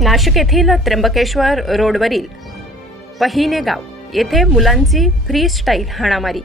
नाशिक येथील त्र्यंबकेश्वर रोडवरील पहिने गाव येथे मुलांची फ्री स्टाईल हाणामारी.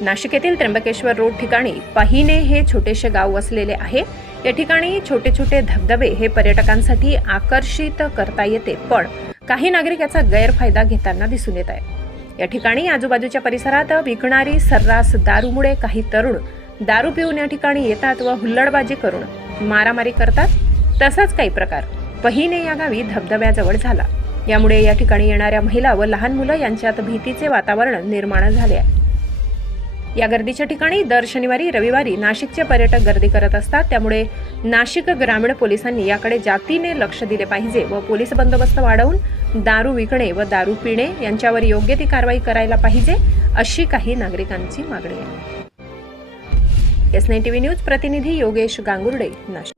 नाशिक येथील त्र्यंबकेश्वर रोड ठिकाणी पहिने हे छोटेसे गाव वसलेले आहे. या ठिकाणी छोटे छोटे धबधबे हे पर्यटकांसाठी आकर्षित करता येते पण काही नागरिक याचा गैरफायदा घेताना दिसून येत आहे. या ठिकाणी आजूबाजूच्या परिसरात विकणारी सर्रास दारूमुळे काही तरुण दारू पिऊन या ठिकाणी येतात व हुल्लडबाजी करून मारामारी करतात. तसाच काही प्रकार. पहिने या गावी धबधब्याजवळ झाला. यामुळे या ठिकाणी येणाऱ्या महिला व लहान मुलं यांच्यात भीतीचे वातावरण निर्माण झाले आहे. या गर्दीच्या ठिकाणी दर शनिवारी रविवारी नाशिकचे पर्यटक गर्दी करत असतात. त्यामुळे नाशिक ग्रामीण पोलिसांनी याकडे जातीने लक्ष दिले पाहिजे व पोलीस बंदोबस्त वाढवून दारू विकणे व दारू पिणे यांच्यावर योग्य ती कारवाई करायला पाहिजे अशी काही नागरिकांची मागणी आहे. एस नाईन टीव्ही न्यूज प्रतिनिधी योगेश गांगुर्डे नाशिक.